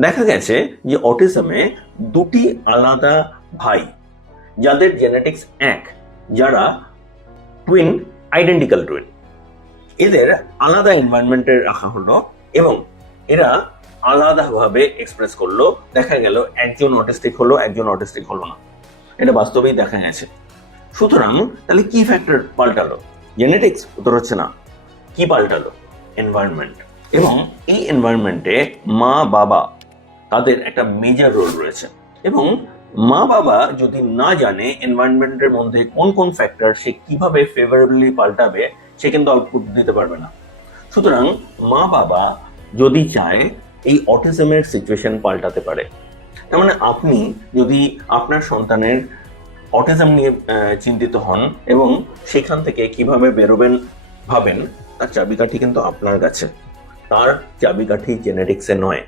দেখা গেছে যে অটিজমে দুটি আলাদা ভাই যাদের জেনেটিক্স এক, যারা টুইন, আইডেন্টিক্যাল টুইন, এদের আলাদা এনভায়রনমেন্টে রাখা হলো এবং এরা আলাদাভাবে এক্সপ্রেস করলো। দেখা গেল একজন অটিস্টিক হলো, একজন অটিস্টিক হলো না। এটা বাস্তবেই দেখা গেছে। সুতরাং তাহলে কি ফ্যাক্টর পাল্টালো? জেনেটিক্স? উত্তর হচ্ছে না। কি পাল্টালো? এনভায়রনমেন্ট। এবং এই এনভায়রনমেন্টে মা বাবা তাদের একটা মেজর রোল রয়েছে। এবং মা বাবা যদি না জানে এনভায়রনমেন্টের মধ্যে কোন কোন ফ্যাক্টর সে কিভাবে ফেভারেবলি পাল্টাবে, সে কিন্তু আউটপুট দিতে পারবে না। সুতরাং মা বাবা যদি চায় এই অটিজমের সিচুয়েশন পাল্টাতে পারে। তার মানে আপনি যদি আপনার সন্তানের অটিজম নিয়ে চিন্তিত হন এবং সেখান থেকে কিভাবে বেরোবেন ভাবেন, তার চাবিকাঠি কিন্তু আপনার কাছে। তার চাবিকাঠি জেনেটিক্সে নয়।